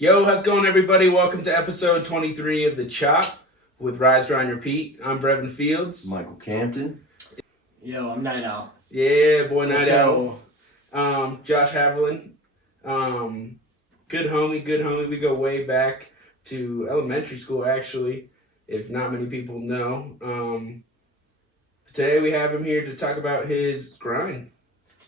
Yo, how's it going, everybody? Welcome to episode 23 of The Chop with Rise, Grind, Repeat. I'm Brevin Fields. Michael Campton. Yo, I'm Night Owl. Yeah, boy, Let's Night go. Owl. Josh Haviland. Good homie. We go way back to elementary school, actually, if not many people know. Today we have him here to talk about his grind.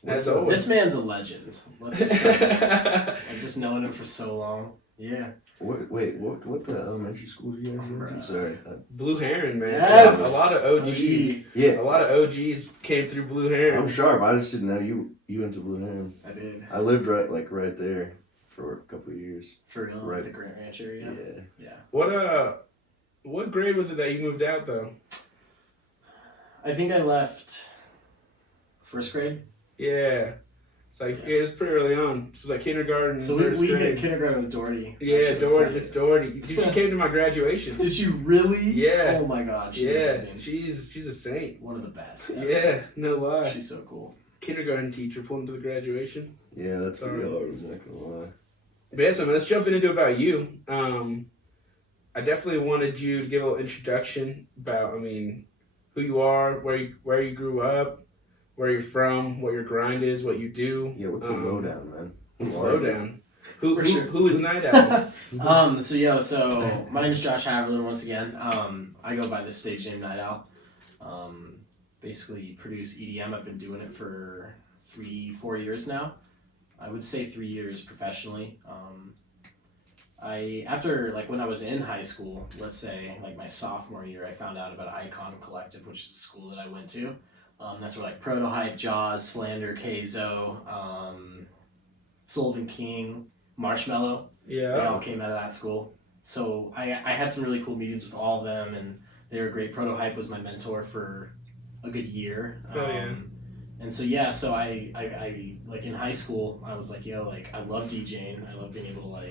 As always. This man's a legend. Let's just start there. I've just known him for so long. Yeah. What the elementary school did you guys go to? Sorry. Blue Heron, man. Yes. A lot of OGs. OG. Yeah. A lot of OGs came through Blue Heron. I'm sharp. I just didn't know you went to Blue Heron. I did. I lived right there for a couple of years. For real? Right. The Grant Ranch area? Yeah. What grade was it that you moved out, though? I think I left first grade. Yeah. It's like, it was pretty early on. So it was like kindergarten, So first we grade. hit kindergarten with Doherty. Yeah, Miss Doherty. Dude, she came to my graduation. Did you really? Yeah. Oh my god, she's Yeah, amazing. she's a saint. One of the best. ever. Yeah, no lie. She's so cool. Kindergarten teacher pulling to the graduation. Yeah, that's Sorry. pretty hard. I'm not gonna lie. But yeah, so let's jump into about you. I definitely wanted you to give a little introduction about, who you are, where you grew up, where you're from, what your grind is, what you do. Yeah, what's the lowdown, man? What's the lowdown? Who sure. who is Night Owl? So my name is Josh Haverland once again. I go by the stage name Night Owl. Basically produce EDM. I've been doing it for 3-4 years now. I would say 3 years professionally. After when I was in high school, let's say like my sophomore year, I found out about Icon Collective, which is the school that I went to. That's where like Prototype, Jaws, Slander, Keizo, Sullivan King, Marshmallow. Yeah. They all came out of that school. So I had some really cool meetings with all of them, and they were great. Prototype was my mentor for a good year. Oh, yeah. And so I like in high school, I was like, I love DJing. I love being able to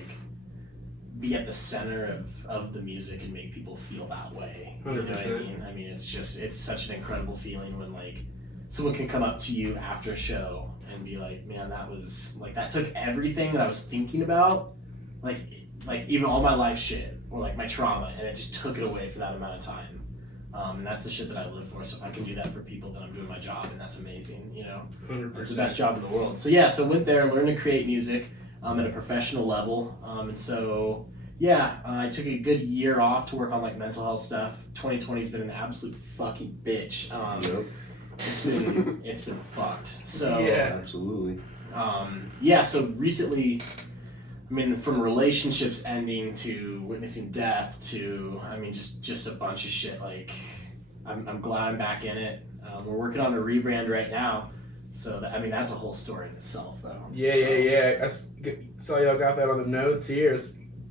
be at the center of the music and make people feel that way. 100%. You know what I mean? It's such an incredible feeling when someone can come up to you after a show and be like, man, that took everything that I was thinking about, like even all my life shit or my trauma, and it just took it away for that amount of time. And that's the shit that I live for. So if I can do that for people, then I'm doing my job, and that's amazing. 100%. It's the best job in the world. So so went there, learned to create music at a professional level. I took a good year off to work on mental health stuff. 2020 has been an absolute fucking bitch. Yep. It's been fucked. So Yeah. Absolutely. So recently, from relationships ending to witnessing death to just a bunch of shit. I'm glad I'm back in it. We're working on a rebrand right now. So that's a whole story in itself, though. Yeah. I saw y'all got that on the notes here.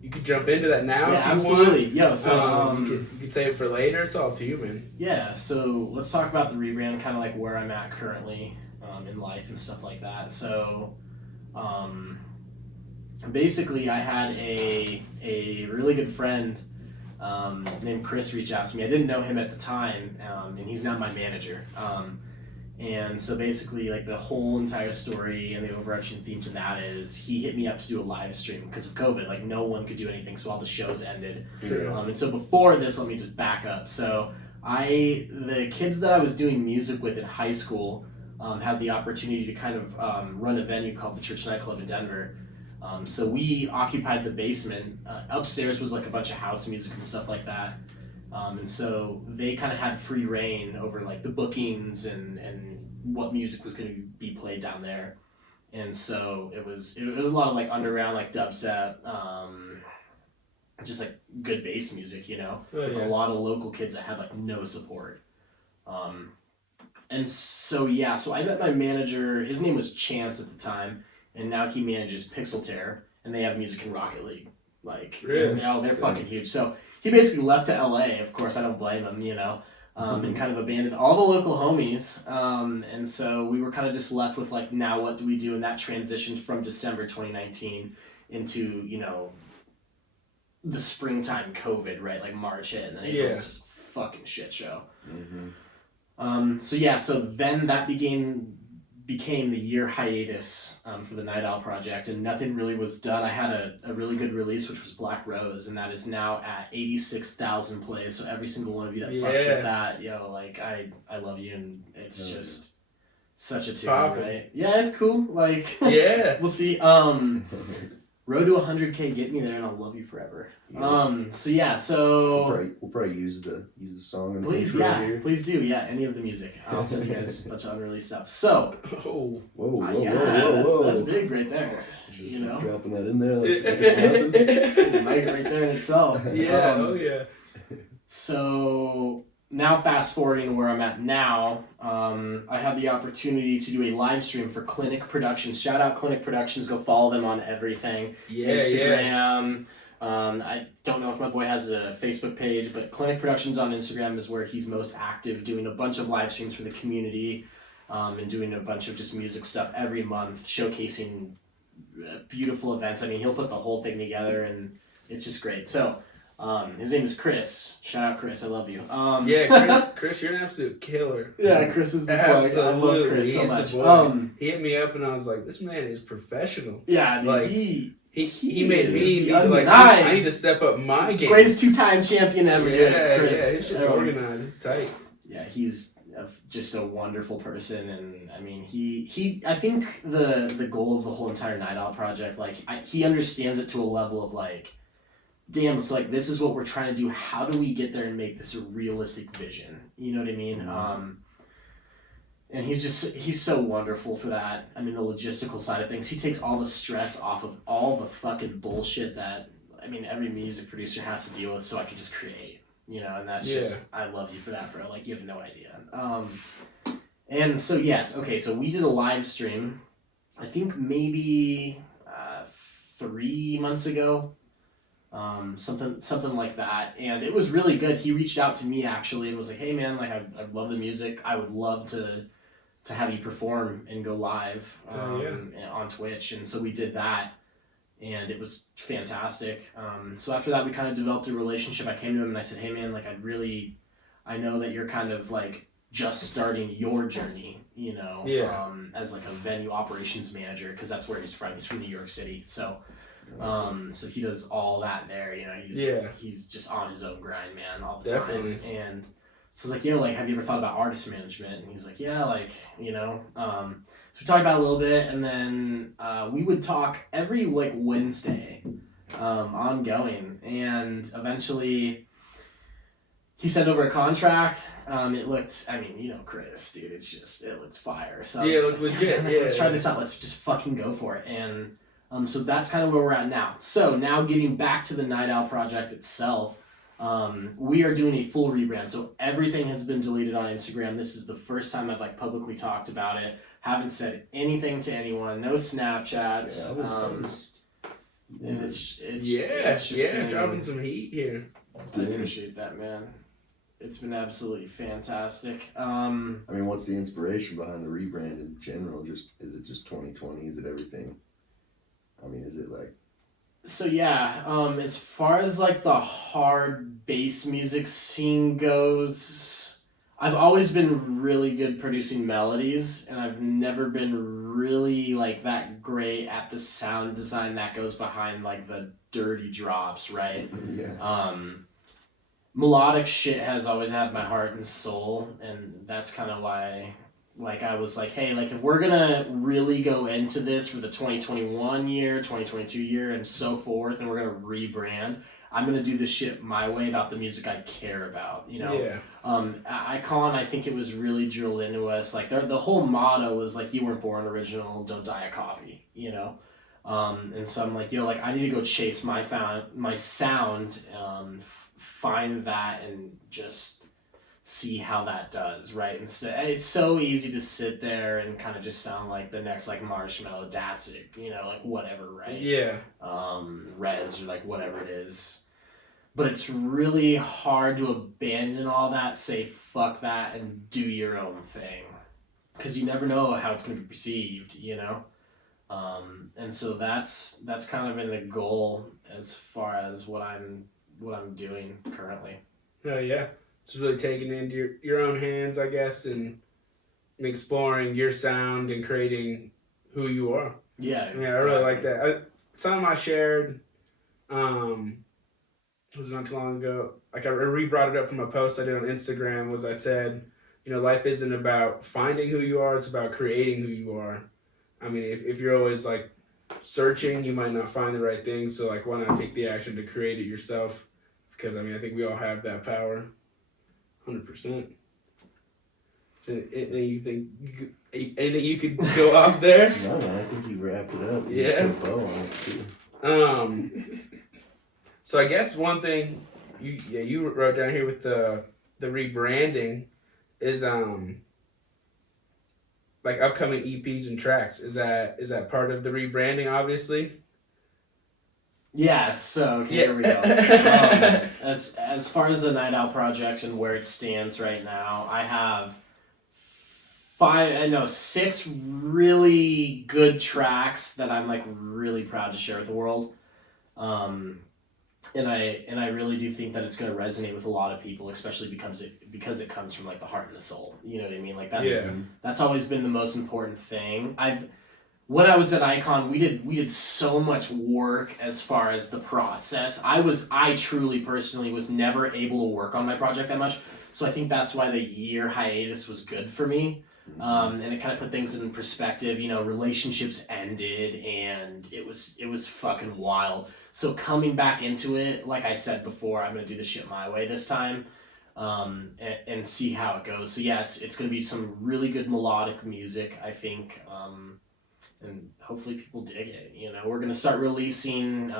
You could jump into that now if you absolutely. want. Yeah, so you could save it for later. It's all to you, man. Yeah, so let's talk about the rebrand, kind of where I'm at currently in life and stuff like that. So basically, I had a really good friend named Chris reach out to me. I didn't know him at the time, and he's now my manager. And so basically, the whole entire story and the overarching theme to that is he hit me up to do a live stream because of COVID. No one could do anything, so all the shows ended. True. And so before this, let me just back up. So the kids that I was doing music with in high school had the opportunity to kind of run a venue called the Church Nightclub in Denver. So we occupied the basement. Upstairs was a bunch of house music and stuff like that. And so they kind of had free reign over the bookings and what music was going to be played down there. And so it was a lot of underground dubstep, just good bass music, with a lot of local kids that had no support. And so I met my manager. His name was Chance at the time, and now he manages Pixel Terror, and they have music in Rocket League. Really? They're fucking huge. So he basically left to LA. Of course, I don't blame him, and kind of abandoned all the local homies. And so we were kind of just left with now what do we do? And that transitioned from December 2019 into, the springtime COVID, right? March hit, and then April was just a fucking shit show. Mm-hmm. So then that began became the year hiatus for the Night Owl project, and nothing really was done. I had a really good release, which was Black Rose, and that is now at 86,000 plays. So every single one of you that fucks with that, like I love you, and it's just such a tune, right? Yeah, it's cool. Like, yeah, we'll see. Road to 100K, get me there, and I'll love you forever. Yeah. So we'll probably use the song. In please, the intro here. please do. Yeah, any of the music. I'll send you guys a bunch of unreleased stuff. So, whoa. That's big right there. Just dropping that in there like it's nothing. Like right there in itself. Yeah, yeah. So now fast forwarding to where I'm at now, I had the opportunity to do a live stream for Clinic Productions. Shout out Clinic Productions. Go follow them on everything. Instagram. I don't know if my boy has a Facebook page, but Clinic Productions on Instagram is where he's most active, doing a bunch of live streams for the community, and doing a bunch of just music stuff every month, showcasing beautiful events. I mean, he'll put the whole thing together, and it's just great. So his name is Chris. Shout out Chris, I love you. Chris, you're an absolute killer. Yeah, Chris is the plug. I love Chris so much. He hit me up and I was like, this man is professional. Yeah, dude, like he made me like I need to step up my game. Greatest 2-time champion ever. Chris. Yeah, his shit's organized. It's tight. Yeah, he's just a wonderful person, and I mean, he I think the goal of the whole entire Night Owl project, like he understands it to a level of like, damn, it's like, this is what we're trying to do. How do we get there and make this a realistic vision? You know what I mean? Mm-hmm. And he's so wonderful for that. I mean, the logistical side of things, he takes all the stress off of all the fucking bullshit that, I mean, every music producer has to deal with, so I can just create, and that's just, I love you for that, bro. Like, you have no idea. And so, yes, okay, so we did a live stream, I think maybe 3 months ago. Something like that, and it was really good. He reached out to me actually and was like, hey man, like I love the music, I would love to have you perform and go live on Twitch. And so we did that, and it was fantastic. So after that we kind of developed a relationship. I came to him and I said, hey man, like I know that you're kind of like just starting your journey, as like a venue operations manager, because that's where he's from New York City. So he does all that there, he's just on his own grind, man, all the time. And so I was like, have you ever thought about artist management? And he's like, yeah, like, so we talked about it a little bit, and then we would talk every like Wednesday, ongoing, and eventually he sent over a contract. It looked, I mean, Chris, dude, it looked fire. So it looked legit. Let's try this out. Let's just fucking go for it. And so that's kind of where we're at now. So now getting back to the Night Owl project itself, we are doing a full rebrand. So everything has been deleted on Instagram. This is the first time I've like publicly talked about it. Haven't said anything to anyone. No Snapchats. And it's just been, dropping some heat here. I appreciate that, man. It's been absolutely fantastic. I mean, what's the inspiration behind the rebrand in general? Is it just 2020? Is it everything? I mean, is it like... So yeah, as far as like the hard bass music scene goes, I've always been really good producing melodies, and I've never been really like that great at the sound design that goes behind like the dirty drops, right? Yeah. Melodic shit has always had my heart and soul, and that's kind of why, like, I was like, hey, like, if we're gonna really go into this for the 2021 year, 2022 year, and so forth, and we're gonna rebrand, I'm gonna do this shit my way about the music I care about, Yeah. Icon, I think it was really drilled into us. Like, the whole motto was like, you weren't born original, don't die a coffee, And so I'm like, like, I need to go chase my sound, find that, and just see how that does, right? And it's so easy to sit there and kind of just sound like the next like Marshmello, Datsik, like whatever, right? Yeah. Rez, or like whatever it is. But it's really hard to abandon all that, say fuck that, and do your own thing, because you never know how it's going to be perceived, and so that's kind of been the goal as far as what I'm doing currently. Oh yeah. It's really taking it into your own hands, I guess, and exploring your sound and creating who you are. Yeah. I mean, I really like that. Something I shared, it was not too long ago. Like I re-brought it up from a post I did on Instagram. Was I said, life isn't about finding who you are; it's about creating who you are. I mean, if you're always like searching, you might not find the right thing. So like, why not take the action to create it yourself? Because I mean, I think we all have that power, 100%. Anything you think? Anything you could go off there? No, man, I think you wrapped it up. Yeah. You put a bow on it too. So I guess one thing you wrote down here with the rebranding is like upcoming EPs and tracks. Is that part of the rebranding? Obviously. Yeah. So here we go. As far as the Night Owl project and where it stands right now, I have 6 really good tracks that I'm like really proud to share with the world. And I really do think that it's going to resonate with a lot of people, especially because it comes from like the heart and the soul. You know what I mean? Like that's always been the most important thing. When I was at Icon, we did so much work as far as the process. I truly personally was never able to work on my project that much. So I think that's why the year hiatus was good for me. And it kind of put things in perspective. Relationships ended and it was fucking wild. So coming back into it, like I said before, I'm going to do the shit my way this time, and see how it goes. So yeah, it's going to be some really good melodic music, I think, and hopefully people dig it. We're going to start releasing,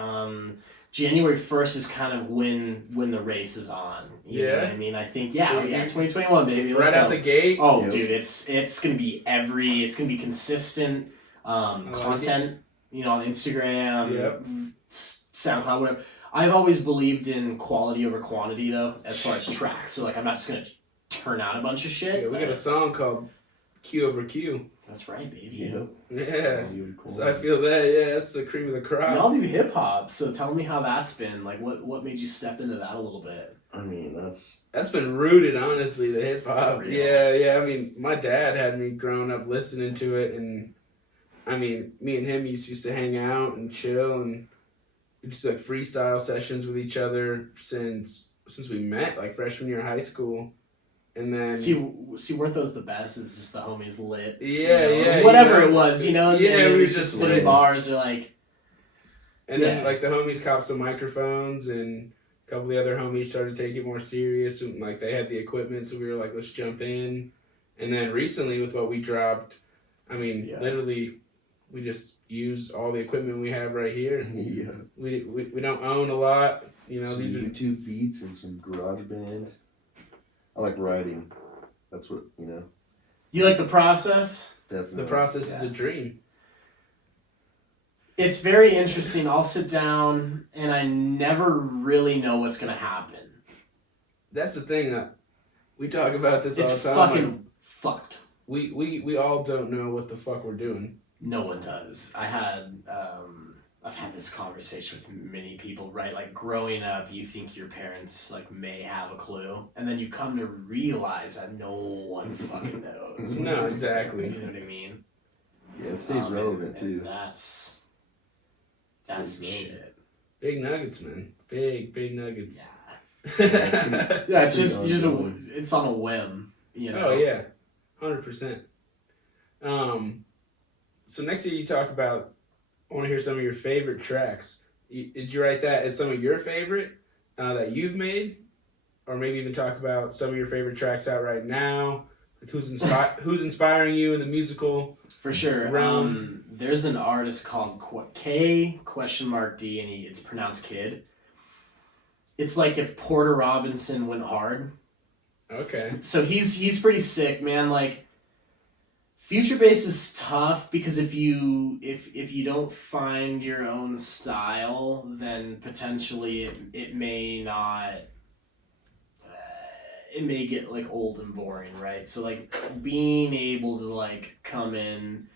January 1st is kind of when the race is on. You know what I mean? I think, 2021, baby. Let's out the gate. Oh, yep. Dude, it's going to be it's going to be consistent content, on Instagram, SoundCloud, whatever. I've always believed in quality over quantity, though, as far as tracks. So, like, I'm not just going to turn out a bunch of shit. Yeah, we got a song called Q over Q. That's right, baby. Yep. Yeah. So I feel that, that's the cream of the crop. Y'all do hip-hop, so tell me how that's been. Like, what made you step into that a little bit? I mean, that's been rooted, honestly, the hip-hop. Real. Yeah. I mean, my dad had me growing up listening to it, and, I mean, me and him used to hang out and chill, and we just like freestyle sessions with each other since we met, like freshman year of high school. And then see, weren't those the best? Is just the homies lit. Yeah. Whatever it was, Yeah, we was just spitting bars or like. And then like the homies copped some microphones, and a couple of the other homies started to take it more serious, and like they had the equipment, so we were like, let's jump in. And then recently with what we dropped, I mean, literally, we just use all the equipment we have right here. Yeah. We don't own a lot, Some these YouTube beats and some garage band. I like writing. That's what, You like the process? Definitely. The process is a dream. It's very interesting. I'll sit down and I never really know what's going to happen. That's the thing that we talk about this all the time. It's fucking fucked. We all don't know what the fuck we're doing. No one does. I've had this conversation with many people, right? Like growing up, you think your parents like may have a clue, and then you come to realize that no one fucking knows. No, exactly. You know what I mean? Yeah, it stays relevant too. That's shit. Big nuggets, man. Big nuggets. Yeah. Yeah, it's on a whim. Oh yeah, 100%. So next year you talk about. I want to hear some of your favorite tracks. Did you write that as some of your favorite that you've made? Or maybe even talk about some of your favorite tracks out right now? Like who's inspiring you in the musical? For sure. realm? There's an artist called K?D, and it's pronounced Kid. It's like if Porter Robinson went hard. Okay. So he's pretty sick, man. Like, future bass is tough because if you don't find your own style, then potentially it may not. It may get like old and boring, right? So like being able to like come in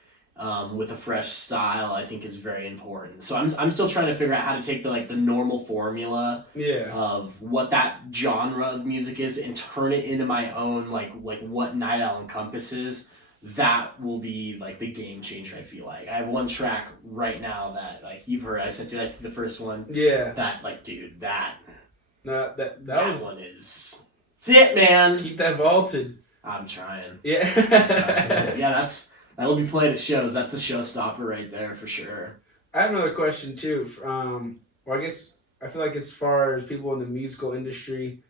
with a fresh style, I think is very important. So I'm still trying to figure out how to take the normal formula of what that genre of music is and turn it into my own like what Night Owl encompasses. that will be like the game changer. I feel like I have one track right now that like you've heard. I sent you I think the first one. Yeah. That like, dude, that That was one is. It's it, man. keep that vaulted. I'm trying. Yeah. Yeah, that'll be played at shows. That's a showstopper right there for sure. I have another question too. Well, I guess I feel like as far as people in the musical industry,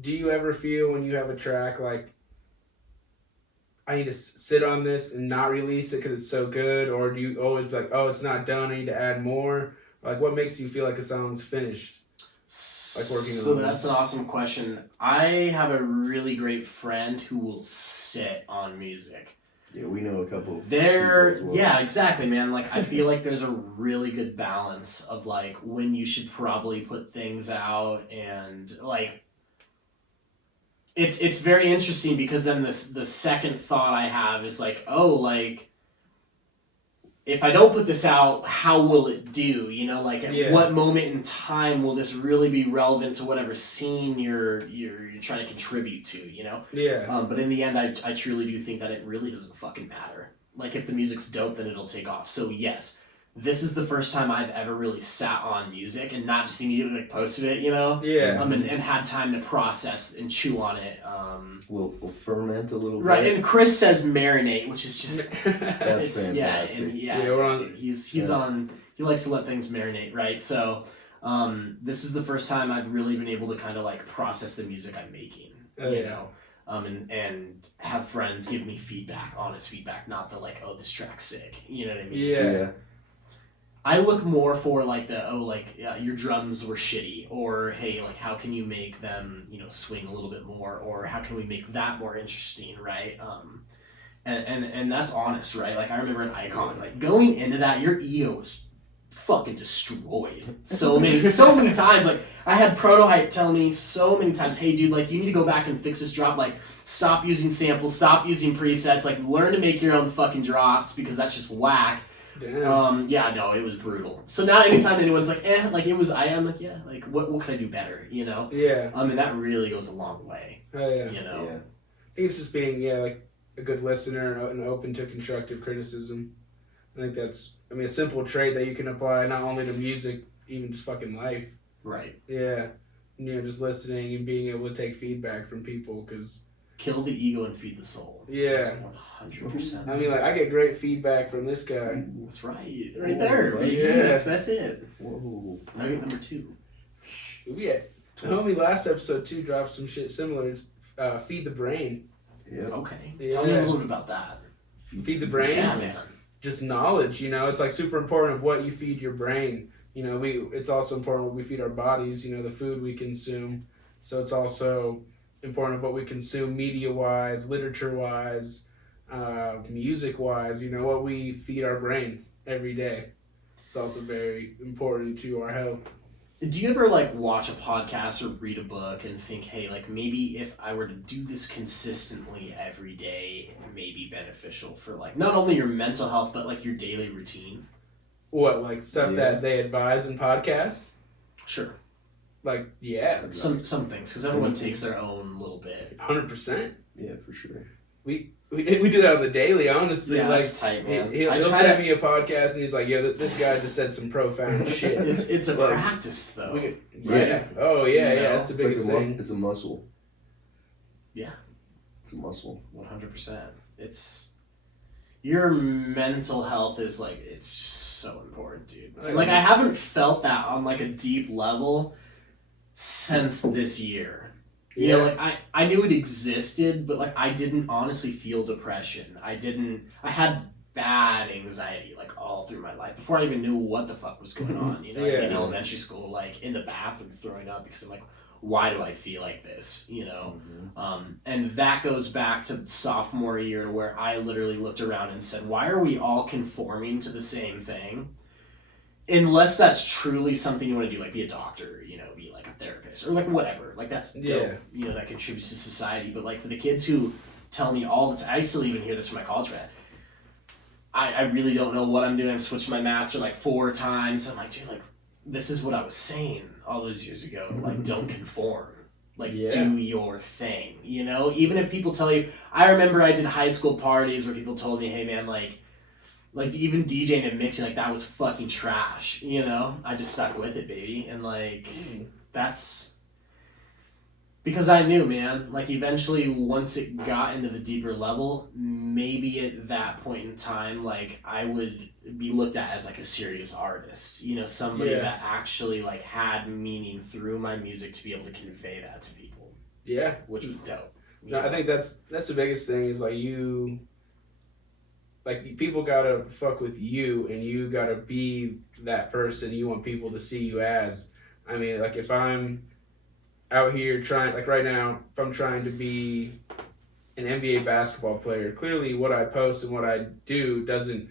do you ever feel when you have a track like, I need to sit on this and not release it because it's so good, or do you always be like, oh, it's not done, I need to add more? Like, what makes you feel like a song's finished? Like working So on that's an awesome question. I have a really great friend who will sit on music. Yeah, we know a couple. Yeah, exactly, man. Like, I feel like there's a really good balance of like when you should probably put things out, and like it's very interesting because then the second thought I have is like, oh, like if I don't put this out, how will it do? You know, like at what moment in time will this really be relevant to whatever scene you're trying to contribute to? You know. Yeah. But in the end, I truly do think that it really doesn't fucking matter. Like if the music's dope, then it'll take off. So yes, this is the first time I've ever really sat on music and not just immediately like posted it. You know. Yeah. And had time to process and chew on it. We'll ferment a little bit. Right, and Chris says marinate, which is just That's fantastic. We're on. Dude, he's on. He likes to let things marinate, right? So, this is the first time I've really been able to kind of like process the music I'm making, you know, and have friends give me feedback, honest feedback, not the like, oh, this track's sick, you know what I mean? Yeah. I look more for like your drums were shitty, or hey, like how can you make them, you know, swing a little bit more, or how can we make that more interesting, right? And that's honest, right? Like I remember an Icon, like going into that, your ego was fucking destroyed so many times. Like I had Prototype tell me so many times, hey dude, like you need to go back and fix this drop, like stop using samples, stop using presets, like learn to make your own fucking drops because that's just whack. Damn. Yeah, no, it was brutal. So now anytime anyone's like, like it was, I am like, yeah, like what can I do better, you know? Yeah. And that really goes a long way. Oh yeah. You know? Yeah. I think it's just being like a good listener and open to constructive criticism. I think that's, a simple trait that you can apply not only to music, even just fucking life. Right. Yeah. Just listening and being able to take feedback from people, because kill the ego and feed the soul. Yeah. 100%. I get great feedback from this guy. That's right. Right there, baby. Yeah. That's it. Whoa. Nugget number 2. Yeah. Homie, last episode 2 dropped some shit similar. Feed the brain. Yeah. Okay. Yeah. Tell me a little bit about that. Feed the brain? Yeah, man. Just knowledge, it's like super important of what you feed your brain. It's also important what we feed our bodies, the food we consume. So it's also important of what we consume media-wise, literature-wise, music-wise, what we feed our brain every day. It's also very important to our health. Do you ever like watch a podcast or read a book and think, hey, like maybe if I were to do this consistently every day, it may be beneficial for like not only your mental health, but like your daily routine? What, like stuff that they advise in podcasts? Sure. Like, yeah. Some things, because everyone takes their own little bit. 100%. Yeah, for sure. We do that on the daily, honestly. Yeah, like, that's tight, man. He'll send me a podcast and he's like, yeah, this guy just said some profound shit. It's a practice, though. Yeah. Oh, yeah, that's the biggest thing. It's a muscle. Yeah. It's a muscle. 100%. It's... Your mental health is like, it's just so important, dude. Like, I haven't felt that on like a deep level since this year. You know, like I knew it existed, but like I didn't honestly feel depression. I had bad anxiety like all through my life before I even knew what the fuck was going on. You know, in elementary school, like in the bathroom throwing up because I'm like, why do I feel like this? You know, and that goes back to sophomore year where I literally looked around and said, why are we all conforming to the same thing? Unless that's truly something you want to do, like be a doctor, be like a therapist or like whatever, like that's dope, that contributes to society. But like for the kids who tell me all the time, I still even hear this from my college friend, I really don't know what I'm doing. I've switched my master like 4 times. I'm like, dude, like this is what I was saying all those years ago. Like don't conform. Like, Yeah. do your thing, you know? Even if people tell you, I remember I did high school parties where people told me, hey man, like even DJing and mixing, like that was fucking trash, you know? I just stuck with it, baby. And like, that's because I knew, man, like eventually once it got into the deeper level, maybe at that point in time, like I would be looked at as like a serious artist, you know, somebody Yeah. that actually like had meaning through my music to be able to convey that to people, Yeah. which was dope. No, I think that's the biggest thing is like people gotta fuck with you, and you gotta be that person you want people to see you as. I mean, like if I'm out here trying, like right now, if I'm trying to be an NBA basketball player, clearly what I post and what I do doesn't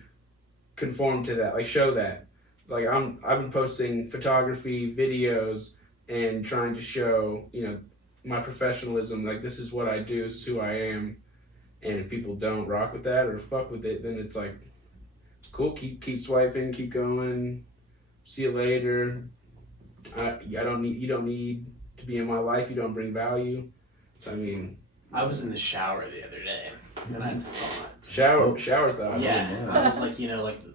conform to that. Like show that. Like I've been posting photography, videos, and trying to show, my professionalism. Like this is what I do. This is who I am. And if people don't rock with that or fuck with it, then it's like, cool. Keep swiping. Keep going. See you later. You don't need to be in my life. You don't bring value. So I mean, I was in the shower the other day and I thought shower thoughts. yeah, I was like,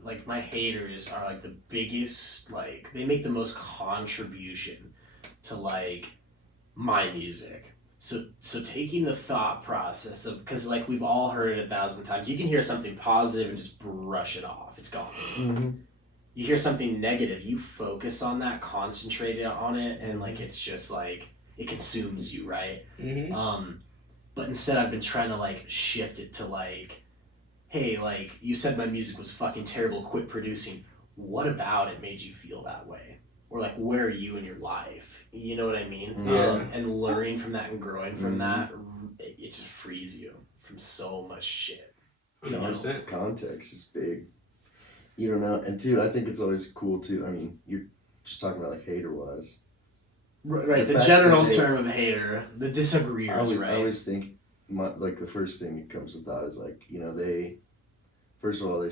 like my haters are like the biggest, like they make the most contribution to like my music. So taking the thought process of, because like we've all heard it 1,000 times, you can hear something positive and just brush it off. It's gone. Mm-hmm. You hear something negative, you focus on that, concentrate on it, and like it's just like it consumes you, right? Mm-hmm. But instead I've been trying to like shift it to like, hey, like you said my music was fucking terrible, quit producing. What about it made you feel that way? Or like, where are you in your life? You know what I mean? Yeah. And learning from that and growing from that, it just frees you from so much shit. 100%. Context is big. You don't know, and two, I think it's always cool too. I mean, you're just talking about like hater wise. Right, the fact general that they- term of hater, the disagreeers, I right? always think, like the first thing that comes to thought is like, they, first of all, they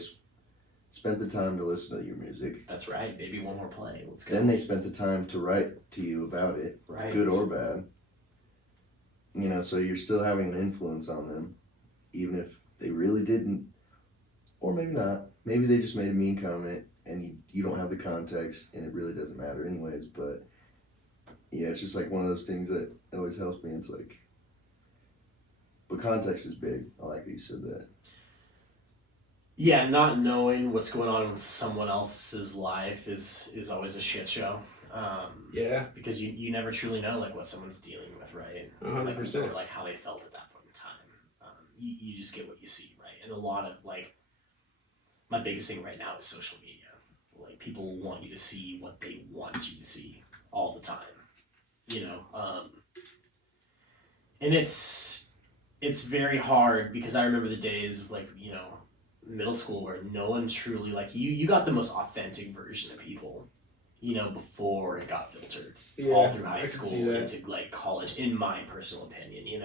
spent the time to listen to your music. That's right, baby. One more play. Let's go. Then they spent the time to write to you about it, right. good or bad. So you're still having an influence on them, even if they really didn't, or maybe not. Maybe they just made a mean comment and you don't have the context and it really doesn't matter anyways. But yeah, it's just like one of those things that always helps me. It's like, but context is big. I like that you said that. Yeah, not knowing what's going on in someone else's life is always a shit show. Yeah. Because you never truly know like what someone's dealing with, right? 100%. Or like how they felt at that point in time. You just get what you see, right? And a lot of like, my biggest thing right now is social media. Like people want you to see what they want you to see all the time, and it's very hard because I remember the days of like, middle school where no one truly like you got the most authentic version of people, before it got filtered all through high school into like college, in my personal opinion,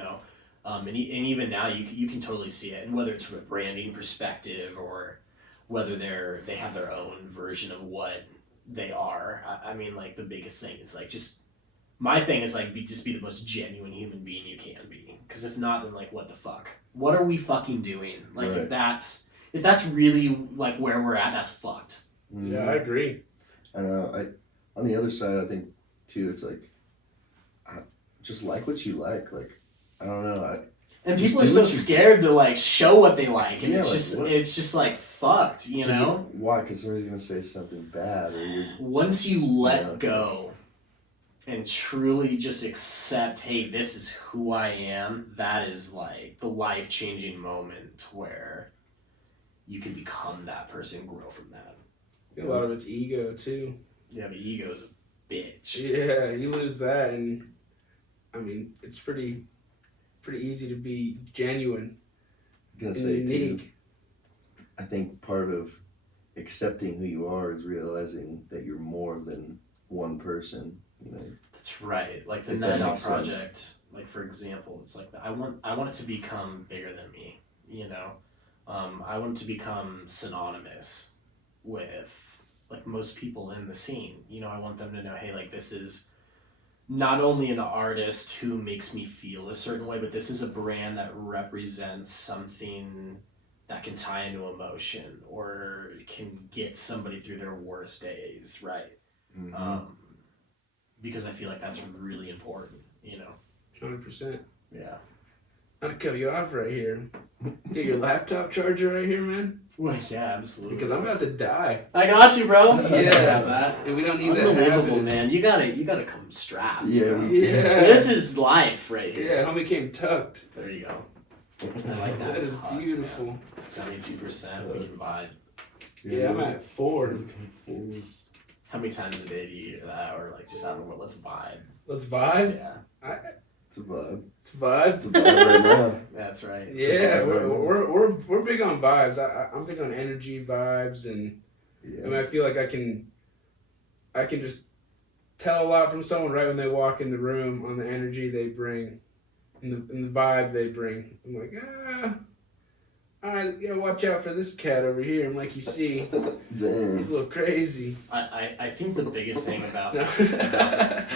and even now you can totally see it, and whether it's from a branding perspective or whether they have their own version of what they are. I mean, like the biggest thing is like just my thing is like be the most genuine human being you can be. Because if not, then like what the fuck? What are we fucking doing? Like right. if that's really like where we're at, that's fucked. Yeah, I agree. And on the other side, I think too, it's like, just like what you like. Like, I don't know. And people are so scared to like show what they like, and Yeah, it's just like fucked, know? Why? Because somebody's gonna say something bad, or you're. Once you let go, and truly just accept, hey, this is who I am. That is like the life-changing moment where you can become that person, grow from that. A lot of it's ego too. Yeah, the ego's a bitch. Yeah, you lose that, and I mean, it's pretty easy to be genuine. I'm gonna say too, I think part of accepting who you are is realizing that you're more than one person. That's right. Like the Night Out Project, like for example, it's like I want it to become bigger than me. I want it to become synonymous with like most people in the scene. I want them to know, hey, like this is not only an artist who makes me feel a certain way, but this is a brand that represents something that can tie into emotion or can get somebody through their worst days, right? Mhm. Because I feel like that's really important, you know? 100%. Yeah. Not to cut you off right here. Get your laptop charger right here, man. Well, yeah, absolutely. Because I'm about to die. I got you, bro. Yeah. That. And we don't need that Unbelievable, happening. man. You gotta come strapped. Yeah, bro. Yeah. This is life right Yeah, here. homie came tucked. There you go. I like that. That is touch, beautiful. man. 72%. We can vibe. Yeah, I'm at 4. How many times a day do you hear that? Or like just out in the world, let's vibe. Let's vibe. Yeah. It's a vibe. It's vibe. It's a vibe right now. That's right. Yeah, vibe. we're big on vibes. I'm big on energy vibes, and I mean, Yeah. I feel like I can just tell a lot from someone right when they walk in the room on the energy they bring, and the vibe they bring. I'm like, all right, yeah, watch out for this cat over here. I'm like, you see, Damn. he's a little crazy. I think the biggest thing about No.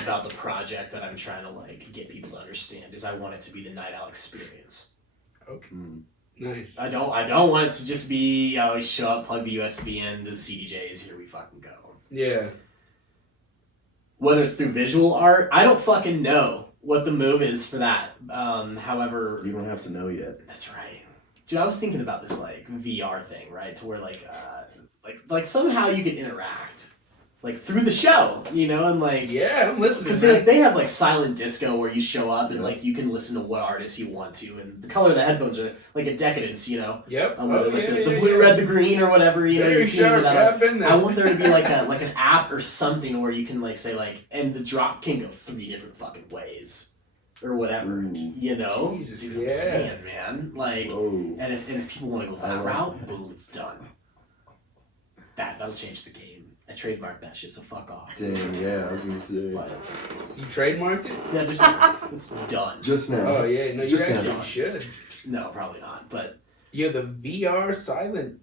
about the project that I'm trying to like get people to understand is I want it to be the night owl experience. Mm. Nice. I don't want it to just be I always show up, plug the USB in to the CDJs, here we fucking go. Yeah. Whether it's through visual art, I don't fucking know what the move is for that. However, You don't have to know yet. that's right. Dude, I was thinking about this like VR thing, right? To where like somehow you could interact like through the show, you know, and like Yeah, I'm listening. because man. they have like silent disco where you show up and like you can listen to what artist you want to, and the color of the headphones are like a Decadence, you know. Yep. Where there's, like yeah, the yeah, blue, yeah. red, the green, or whatever, you know. Very You're tuning into sharp. that. Yeah, I've been there. I want there to be like an app or something where you can like say like, and the drop can go 3 different fucking ways, or whatever, Ooh. you know. Jesus, Dude, yeah. I'm saying, man, like, Whoa. and if people want to go I that like route, that. boom, it's done. That'll change the game. I trademarked that shit, so fuck off. Damn, yeah, I was gonna say. But, You trademarked it? yeah, just it's done. Just now. Oh yeah, no, you Just now. actually should. No, probably not. But You have the VR silent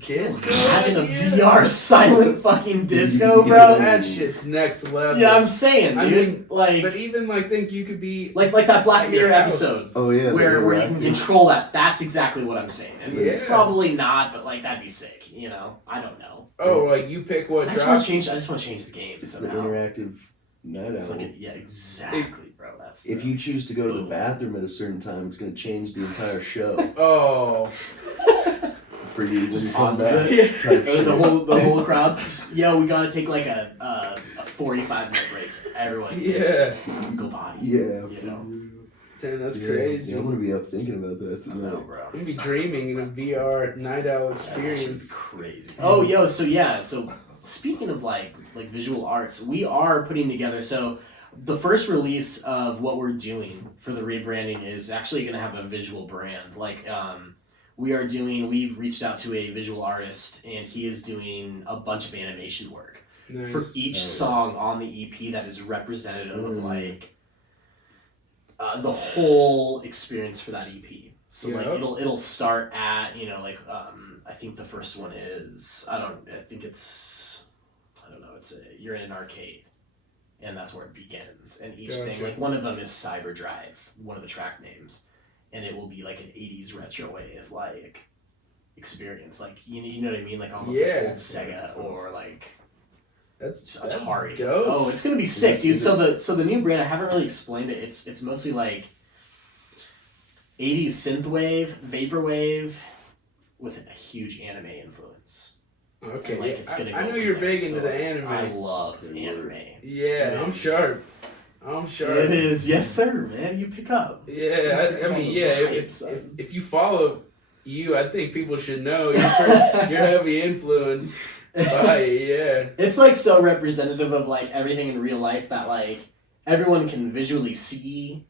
disco. imagine a idea? VR silent fucking disco, bro. That shit's next level. Yeah, I'm saying, I dude. mean, like But even like, think you could be that Black at your Mirror house. episode Oh yeah. where the you can interactive. control that. That's exactly what I'm saying. And Yeah. probably not, but like that'd be sick. You know, I don't know. Oh, like you pick what I just want drops. to change. I just want to change the game It's the somehow. interactive night It's owl. like yeah, exactly, bro. That's If the- you choose to go to the Boom. bathroom at a certain time, it's gonna change the entire show Oh, for you when Just you come pauses back. it. Type the shit. whole crowd. Just, yo, we gotta take like a 45-minute break. So everyone, yeah. go potty. Yeah. You know. Damn, that's Yeah, crazy. Yeah, I'm gonna be up thinking about that I know, tonight. bro. I'm gonna be dreaming in a VR night owl That shit's experience. crazy. Oh, yo, so yeah, so speaking of like visual arts, we are putting together. So the first release of what we're doing for the rebranding is actually going to have a visual brand. Like we've reached out to a visual artist, and he is doing a bunch of animation work Nice. for each Oh, yeah. song on the EP that is representative of Mm. like the whole experience for that EP. So like Yeah. it'll start at I think the first one is you're in an arcade, and that's where it begins. And each thing, Gotcha. like one of them is Cyber Drive, one of the track names, and it will be like an 80s retro wave like experience, like you know what I mean, like almost Yeah. like old Sega or like That's just Atari. dope. Oh, it's gonna be sick, dude. Yes, So the new brand, I haven't really explained it. It's mostly like 80s synthwave, vaporwave, with a huge anime influence. Okay. And, like, yeah. it's gonna I go know from you're there. big into So, the like, anime. I love Good anime. word. Yeah, It I'm is. sharp. I'm sharp. It is, yes sir, man. You pick up. Yeah, I mean, yeah. If you follow you, I think people should know you're heavy influence by it. Yeah. It's like so representative of like everything in real life that like everyone can visually see,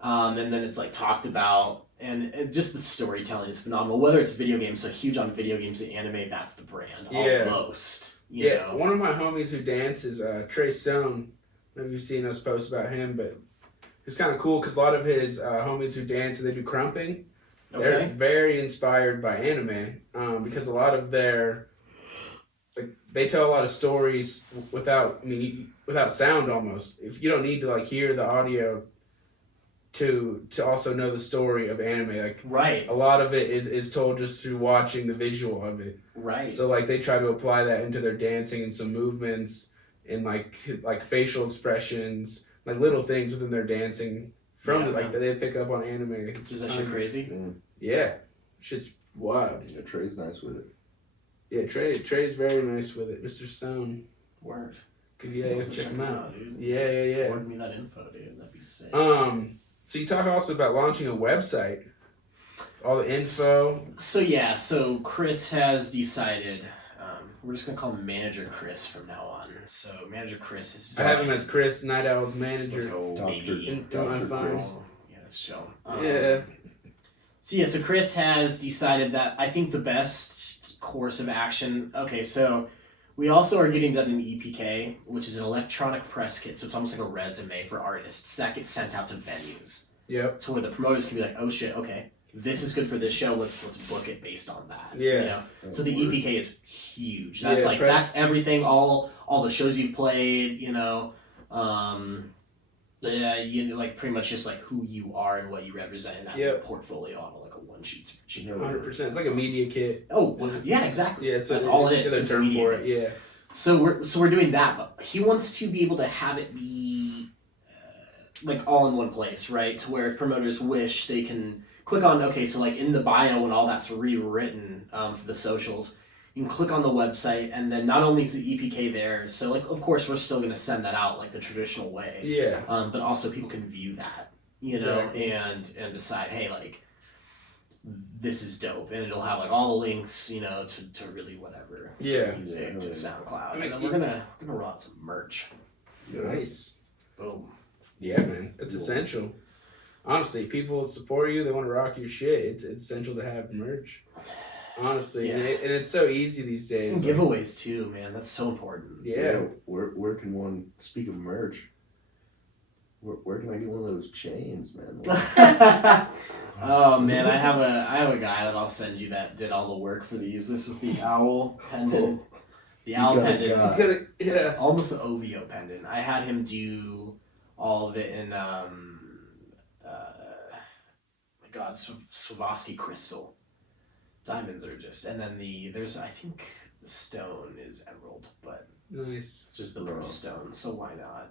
and then it's like talked about, and just the storytelling is phenomenal. Whether it's video games, so huge on video games and anime, that's the brand Yeah. almost. You Yeah, know? one of my homies who dances, Trey Stone. Maybe you've seen us post about him, but it's kind of cool because a lot of his homies who dance and they do crumping, they're Okay. very inspired by anime because a lot of their they tell a lot of stories without sound almost. If you don't need to like hear the audio to also know the story of anime, like Right. a lot of it is told just through watching the visual of it. Right. So like they try to apply that into their dancing and some movements and like facial expressions, like little things within their dancing from like that they pick up on anime. Is that shit crazy? Yeah, shit's wild. Yeah, Trey's nice with it. Yeah, Trey's very nice with it. Mr. Stone. Word. Check him out. Dude. Yeah. Forward me that info, dude. That'd be sick. So you talk also about launching a website. All the info. So Chris has decided. We're just gonna call him Manager Chris from now on. So Manager Chris is. I have him as Chris, Night Owl's manager. Let's go, baby. In my files. Yeah, that's chill. So Chris has decided that I think the best course of action. Okay, so we also are getting done an EPK, which is an electronic press kit. So it's almost like a resume for artists that gets sent out to venues. Yep. So where the promoters can be like, oh shit, okay, this is good for this show. Let's book it based on that. Yeah. You know? So the EPK is huge. That's that's everything. All the shows you've played. You know. Like pretty much just like who you are and what you represent in that portfolio on like a one sheet. 100%. It's like a media kit. Oh, yeah, exactly. Yeah, that's all it is. It's a term for it. Yeah. So we're doing that, but he wants to be able to have it be like all in one place, right? To where if promoters wish, they can click on so like in the bio when all that's rewritten for the socials. You can click on the website, and then not only is the EPK there, so like of course we're still gonna send that out like the traditional way. Yeah. But also people can view that, and decide, hey, like this is dope, and it'll have like all the links, to really whatever. Yeah. Music to SoundCloud, I mean, and then we're gonna roll out some merch. Nice. Boom. Yeah, man, it's essential. Honestly, people support you. They want to rock your shit. It's essential to have merch. Honestly, and it's so easy these days. And giveaways too, man. That's so important. Yeah. Where can one speak of merch? Where can I get one of those chains, man? Oh man, I have a guy that I'll send you that did all the work for these. This is the owl pendant. The owl pendant. He's got a almost the OVO pendant. I had him do all of it in Swarovski crystal. Diamonds are just, and then there's I think the stone is emerald, but nice. It's just the birthstone. So why not?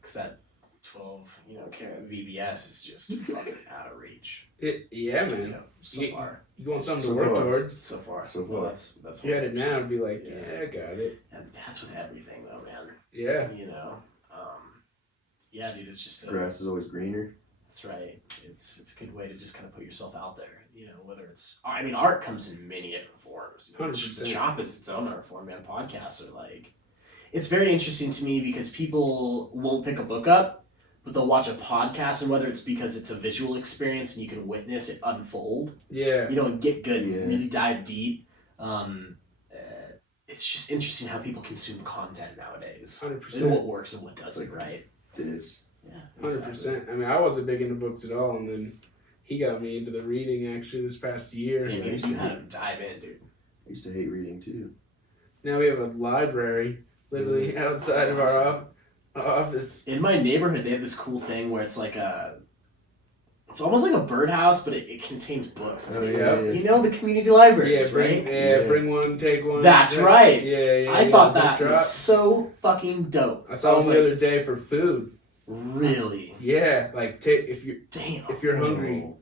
Because that 12 carat VVS is just fucking out of reach. Yeah, man. So far. You want something to work towards? So far. Well, that's. If you had it now, it'd be like, yeah, I got it. And that's with everything, though, man. Yeah. Yeah, dude. It's just grass is always greener. That's right. It's a good way to just kind of put yourself out there. Whether it's art comes in many different forms. 100%. The shop is its own art form, man. Podcasts are like, it's very interesting to me because people won't pick a book up, but they'll watch a podcast, and whether it's because it's a visual experience and you can witness it unfold, and get good, really dive deep. It's just interesting how people consume content nowadays. 100%. And what works and what doesn't, right? It is. Yeah. 100%. I mean, I wasn't big into books at all, and then he got me into the reading actually this past year. Yeah, you had him dive in, dude. I used to hate reading too. Now we have a library literally outside of our office. In my neighborhood, they have this cool thing where it's like it's almost like a birdhouse, but it contains books. Oh, yeah. The community libraries, right? Bring one, take one. That's right. Yeah. I thought that was so fucking dope. I saw them the other day for food. Really? Yeah, like if you're hungry.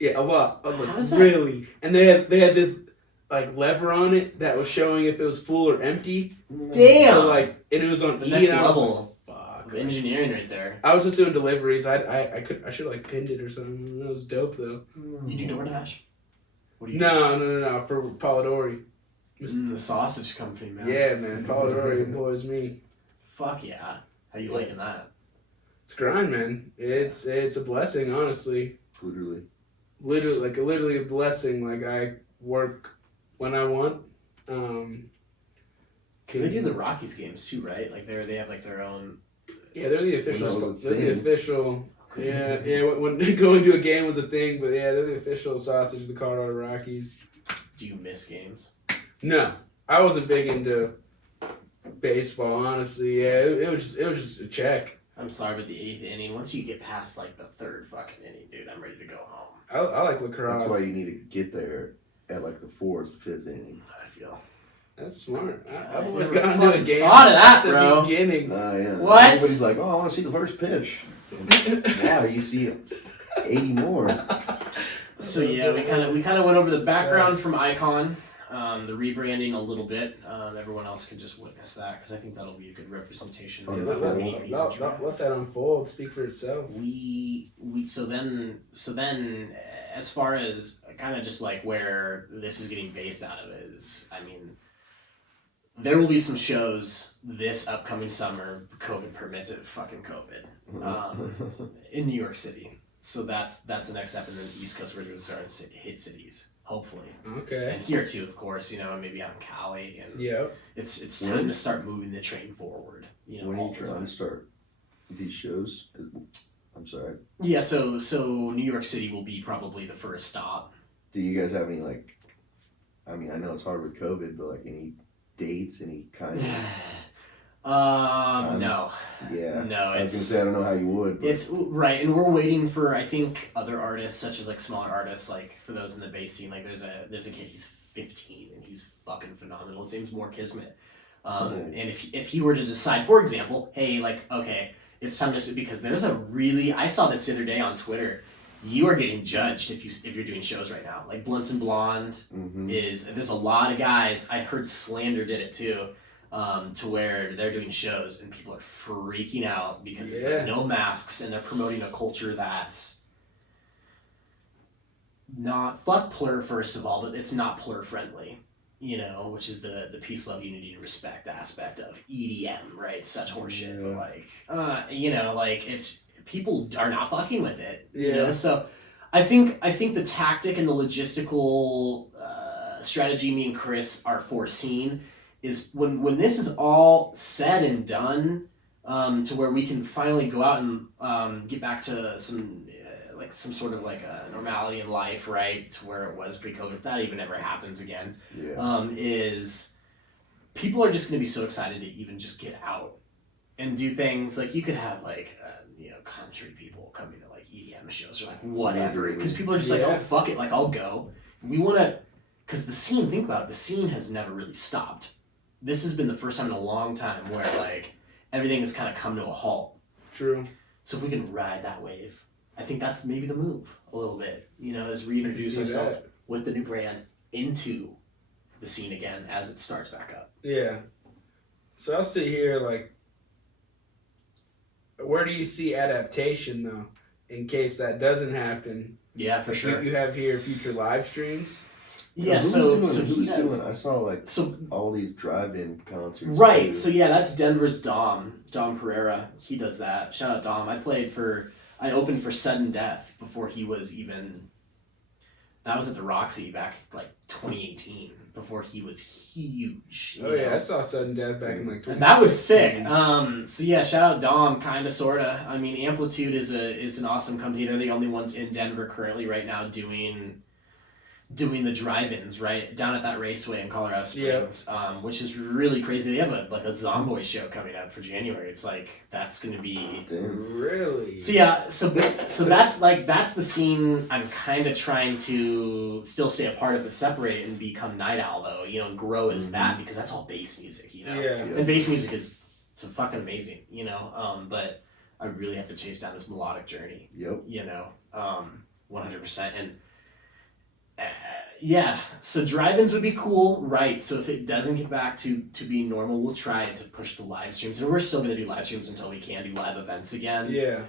Yeah, a lot. I was like, really? And they had this like lever on it that was showing if it was full or empty. Damn. So and it was on the E, next and level of engineering right there. I was just doing deliveries. I should like pinned it or something. That was dope though. You do DoorDash? What do you No. For Polidori. The sausage company, man. Yeah, man. Polidori employs me. Fuck yeah. How you liking that? It's grind, man. It's a blessing, honestly. Literally a blessing. Like I work when I want. Because they do the Rockies games too, right? Like they have like their own. Yeah, they're the official. They're the official. Yeah. When going to a game was a thing, but yeah, they're the official sausage of the Colorado Rockies. Do you miss games? No, I wasn't big into baseball, honestly. Yeah, it was just a check. I'm sorry, but the 8th inning, once you get past like the 3rd fucking inning, dude, I'm ready to go home. I like lacrosse. That's why you need to get there at like the 4th, 5th inning. I feel. That's smart. I've I always never gotten to the fucking game thought of that, at the bro. beginning. Yeah. What? Everybody's like, oh, I want to see the first pitch. Now you see 80 more. So yeah, we kind of went over the background from Icon, the rebranding a little bit. Everyone else can just witness that because I think that'll be a good representation Oh, of yeah, the let- music Let that unfold. Speak for itself. we so then as far as kind of just like where this is getting based out of is, I mean, there will be some shows this upcoming summer, COVID permits it, fucking COVID, in New York City. So that's the next step, and then the East Coast we're going to start to hit cities, hopefully, Okay. and here too, of course, you know, and maybe out in Cali, and Yep. it's time to start moving the train forward. You know, When are all you the trying time. to start these shows? I'm sorry. Yeah, so New York City will be probably the first stop. Do you guys have any like? I mean, I know it's hard with COVID, but like any dates, any kind of? No. Yeah. No, I was it's gonna say I don't know how you would. But it's right, and we're waiting for I think other artists, such as like smaller artists, like for those in the bass scene. Like there's a kid, he's 15 and he's fucking phenomenal. His name's More Kismet. And if he were to decide, for example, hey, like okay, it's time to, because there's a really, I saw this the other day on Twitter. You are getting judged if you're doing shows right now. Like Blunts and Blonde there's a lot of guys. I heard Slander did it too. To where they're doing shows and people are freaking out because it's like no masks and they're promoting a culture that's not, fuck plur first of all, but it's not plur friendly, you know, which is the peace, love, unity, and respect aspect of EDM, right? Such horseshit, but like, you know, like it's, people are not fucking with it, you know. So I think the tactic and the logistical strategy me and Chris are foreseeing is when this is all said and done, to where we can finally go out and get back to some like some sort of like a normality in life, right, to where it was pre-COVID, if that even ever happens again. Is people are just going to be so excited to even just get out and do things. Like you could have like you know, country people coming to like EDM shows or like whatever, because people are just like, oh fuck it, like I'll go. We want to, because the scene, think about it, the scene has never really stopped. This has been the first time in a long time where like everything has kind of come to a halt. True. So if we can ride that wave, I think that's maybe the move a little bit, you know, is reintroduce ourselves with the new brand into the scene again as it starts back up. Yeah. So I'll sit here like, where do you see adaptation though, in case that doesn't happen? Yeah, for sure. You have here future live streams. Yeah, who's so doing, he does. I saw like So all these drive-in concerts. right, too. so yeah, that's Denver's Dom Pereira. He does that. Shout out Dom. I opened for Sudden Death before he was even. That was at the Roxy back like 2018, before he was huge. Oh yeah, I saw Sudden Death back in like 2016. And that was sick. So yeah, shout out Dom, kinda sorta. I mean, Amplitude is an awesome company. They're the only ones in Denver currently right now doing the drive-ins right down at that raceway in Colorado Springs, which is really crazy. They have a Zomboy show coming up for January. It's like that's gonna be really. so yeah. So that's the scene I'm kind of trying to still stay a part of, but separate it and become Night Owl though. You know, and grow as that, because that's all bass music. You know, and bass music is fucking amazing. You know, but I really have to chase down this melodic journey. Yep. You know, 100%. And yeah, so drive-ins would be cool, right? So if it doesn't get back to being normal, we'll try to push the live streams, and we're still going to do live streams until we can do live events again. Yeah.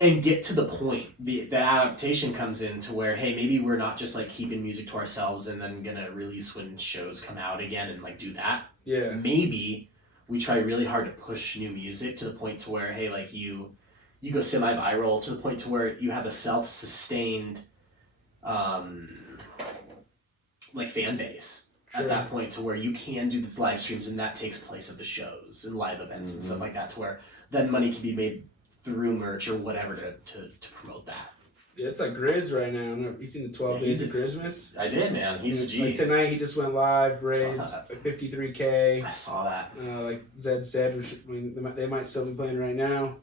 And get to the point. The adaptation comes in to where, hey, maybe we're not just like keeping music to ourselves and then gonna release when shows come out again and like do that. Yeah. Maybe we try really hard to push new music to the point to where, hey, like you go semi-viral to the point to where you have a self-sustained like fan base at that point, to where you can do the live streams and that takes place at the shows and live events and stuff like that, to where then money can be made through merch or whatever to promote that. Yeah, it's like Grizz right now. You seen the 12 Days of Christmas? I did, man. He's a G. Like tonight, he just went live, raised Saw that. 53K. I saw that. Like Zed said, they might still be playing right now.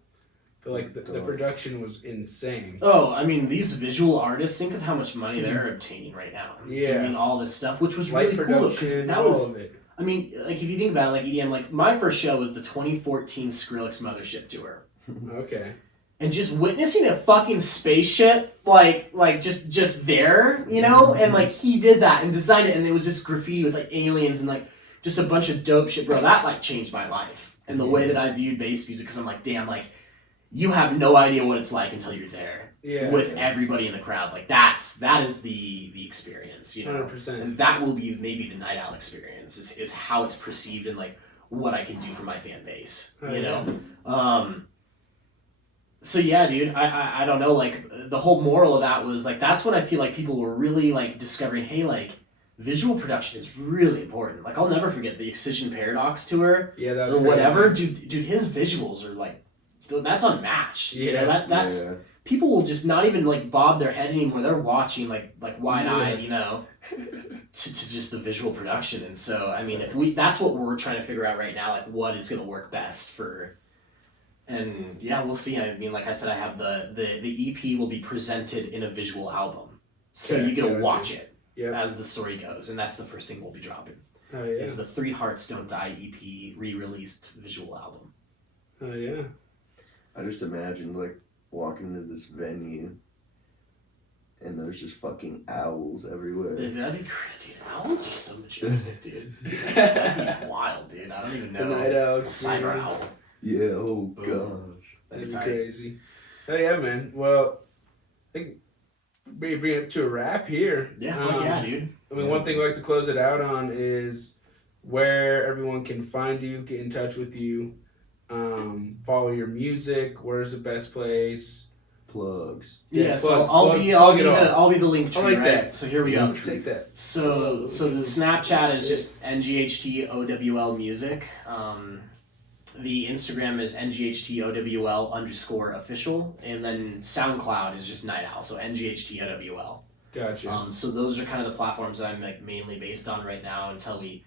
But like the production was insane. Oh, I mean, these visual artists, think of how much money they're obtaining right now. Yeah. Doing all this stuff, which was Light really cool. Because production, that all was, of it. I mean, like if you think about it, like EDM, like my first show was the 2014 Skrillex Mothership Tour. Okay. And just witnessing a fucking spaceship, like just there, you know, and like he did that and designed it, and it was just graffiti with like aliens and like just a bunch of dope shit, bro. That like changed my life and the way that I viewed bass music, because I'm like, damn, like you have no idea what it's like until you're there with everybody in the crowd. Like that is the experience, you know. 100%. And that will be maybe the Night Owl experience is how it's perceived and like what I can do for my fan base, you know. So yeah, dude, I don't know, like the whole moral of that was like that's when I feel like people were really like discovering, hey, like visual production is really important. Like I'll never forget the Excision Paradox tour, that was or whatever, dude. His visuals are like that's unmatched. Yeah, you know, that's people will just not even like bob their head anymore. They're watching like wide eyed, you know, to just the visual production. And so I mean, that's what we're trying to figure out right now, like what is going to work best for. And yeah, we'll see. I mean, like I said, I have the EP will be presented in a visual album, so you get to watch it as the story goes, and that's the first thing we'll be dropping. Oh yeah. It's the 3 Hearts Don't Die EP re-released visual album. Oh yeah. I just imagined like walking into this venue, and there's just fucking owls everywhere. Dude, that'd be great, dude. Owls are so majestic, dude. That'd be wild, dude. I don't even know. The Night Owl Cyber experience. owl. Yeah. Oh Boom. gosh. That'd be tight. crazy. Oh yeah, man. Well, I think we bring it to a wrap here. Yeah, fuck yeah, dude. I mean, one thing we like to close it out on is where everyone can find you, get in touch with you, follow your music. Where's the best place? Plugs. Yeah, so plug- I'll plug- be plug it all. I'll be the link tree, I like right? that. So here we go. Take that. So the Snapchat is just NGHT OWL music. The Instagram is NGHT OWL _official, and then SoundCloud is just Night Owl, so NGHT OWL. Gotcha. So those are kind of the platforms that I'm like mainly based on right now until we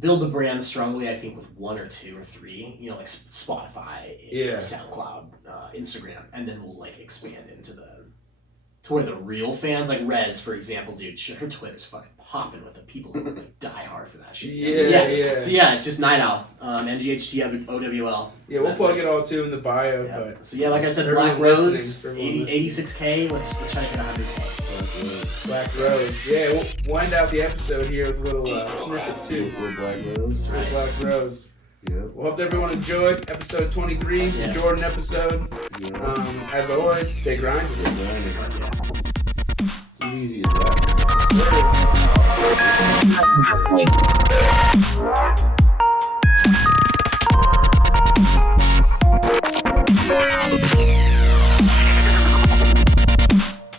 build the brand strongly. I think with 1 or 2 or 3, you know, like Spotify, SoundCloud, Instagram, and then we'll like expand into to where the real fans, like Rez, for example, dude, her Twitter's fucking popping with the people who like die hard for that shit. Yeah. So yeah, it's just Night Owl, NGHT OWL. Yeah, we'll plug it all too in the bio. Yeah. But so yeah, like I said, everyone Black Rose, listening, 86K. Let's try to get 100K. Black Rose. Yeah, we'll wind out the episode here with a little snippet too. We're Black Rose. Right. Black Rose. Yep. Well, hope everyone enjoyed episode 23, the Jordan episode. Yeah. As always, stay grinding. It's as easy as that. Sir.